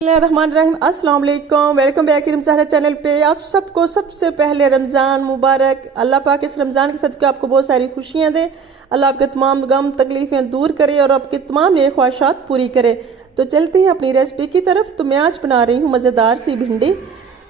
रहमान अस्सलाम वालेकुम। Welcome back Ramzan channel पे। आप सबको सबसे पहले रमज़ान मुबारक। अल्लाह पाक इस रमज़ान के सदक़े आपको बहुत सारी खुशियां दे। अल्लाह आपके तमाम गम तकलीफ़ें दूर करे और आपकी तमाम नेक ख्वाहिशात पूरी करे। तो चलते हैं अपनी रेसिपी की तरफ। तो मैं आज बना रही हूँ मज़ेदार सी भिंडी,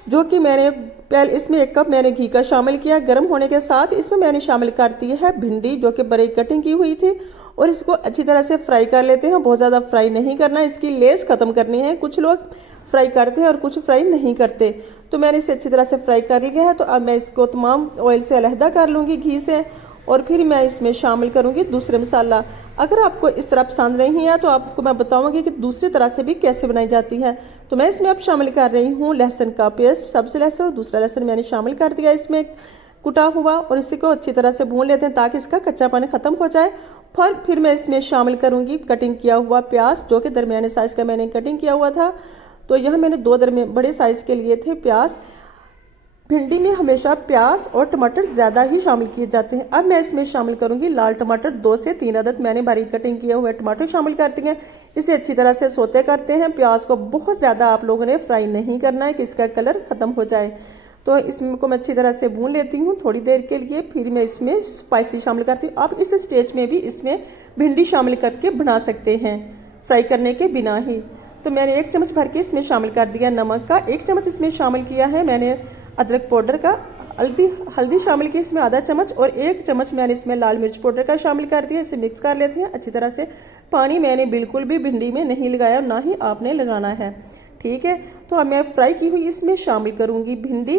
जो कि मैंने पहले इसमें 1 कप मैंने घी का शामिल किया। गर्म होने के साथ इसमें मैंने शामिल कर दी है भिंडी, जो कि बड़ी कटिंग की हुई थी, और इसको अच्छी तरह से फ्राई कर लेते हैं। बहुत ज़्यादा फ्राई नहीं करना, इसकी लेस ख़त्म करनी है। कुछ लोग फ्राई करते हैं और कुछ फ्राई नहीं करते। तो मैंने इसे अच्छी तरह से फ्राई कर लिया है। तो अब मैं इसको तमाम ऑयल से अलहदा कर लूँगी, घी से, और फिर मैं इसमें शामिल करूँगी दूसरे मसाला। अगर आपको इस तरह पसंद नहीं है तो आपको मैं बताऊँगी कि दूसरी तरह से भी कैसे बनाई जाती है। तो मैं इसमें अब शामिल कर रही हूँ लहसुन का पेस्ट। सबसे लहसुन और दूसरा लहसुन मैंने शामिल कर दिया इसमें कुटा हुआ, और इसी को अच्छी तरह से भून लेते हैं ताकि इसका कच्चापन खत्म हो जाए। फिर मैं इसमें शामिल करूँगी कटिंग किया हुआ प्याज, जो कि दरमियाने साइज़ का मैंने कटिंग किया हुआ था। तो यहाँ मैंने 2 बड़े साइज़ के लिए थे प्याज। भिंडी में हमेशा प्याज और टमाटर ज़्यादा ही शामिल किए जाते हैं। अब मैं इसमें शामिल करूंगी लाल टमाटर। 2 से 3 अदद मैंने बारीक कटिंग किए हुए टमाटर शामिल कर दिए हैं। इसे अच्छी तरह से सोते करते हैं। प्याज को बहुत ज़्यादा आप लोगों ने फ्राई नहीं करना है कि इसका कलर ख़त्म हो जाए। तो इसको मैं अच्छी तरह से भून लेती हूँ थोड़ी देर के लिए। फिर मैं इसमें स्पाइसी शामिल करती हूँ। आप इस स्टेज में भी इसमें भिंडी शामिल करके बना सकते हैं, फ्राई करने के बिना ही। तो मैंने 1 चम्मच भर के इसमें शामिल कर दिया नमक का। 1 चम्मच इसमें शामिल किया है मैंने अदरक पाउडर का। हल्दी शामिल की इसमें आधा चम्मच, और 1 चम्मच मैंने इसमें लाल मिर्च पाउडर का शामिल कर दिया। इसे मिक्स कर लेते हैं अच्छी तरह से। पानी मैंने बिल्कुल भी भिंडी में नहीं लगाया, और ना ही आपने लगाना है, ठीक है। तो अब मैं फ्राई की हुई इसमें शामिल करूंगी भिंडी।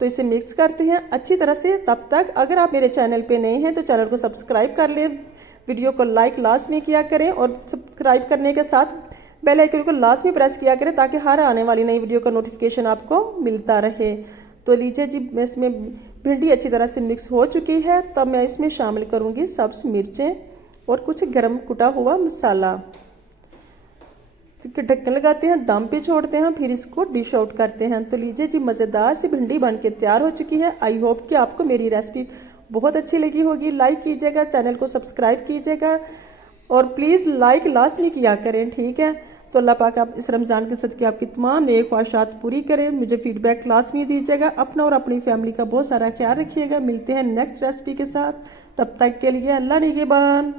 तो इसे मिक्स करते हैं अच्छी तरह से। तब तक अगर आप मेरे चैनल पे नए हैं तो चैनल को सब्सक्राइब कर ले, वीडियो को लाइक लाजमी किया करें, और सब्सक्राइब करने के साथ बेल आइकन को लाजमी प्रेस किया करें ताकि हर आने वाली नई वीडियो का नोटिफिकेशन आपको मिलता रहे। तो लीजिए जी, मैं इसमें भिंडी अच्छी तरह से मिक्स हो चुकी है। तब मैं इसमें शामिल करूंगी सब्ज मिर्चें और कुछ गरम कुटा हुआ मसाला। ढक्कन लगाते हैं, दम पे छोड़ते हैं, फिर इसको डिश आउट करते हैं। तो लीजिए जी, मज़ेदार सी भिंडी बन के तैयार हो चुकी है। आई होप कि आपको मेरी रेसिपी बहुत अच्छी लगी होगी। लाइक कीजिएगा, चैनल को सब्सक्राइब कीजिएगा, और प्लीज़ लाइक लाजमी किया करें, ठीक है। तो अल्लाह पाक आप इस रमज़ान के सदक़े आपकी तमाम नेक ख्वाहिशात पूरी करें। मुझे फीडबैक लाजमी दीजिएगा। अपना और अपनी फैमिली का बहुत सारा ख्याल रखिएगा। मिलते हैं नेक्स्ट रेसिपी के साथ। तब तक के लिए अल्लाह निगहबान।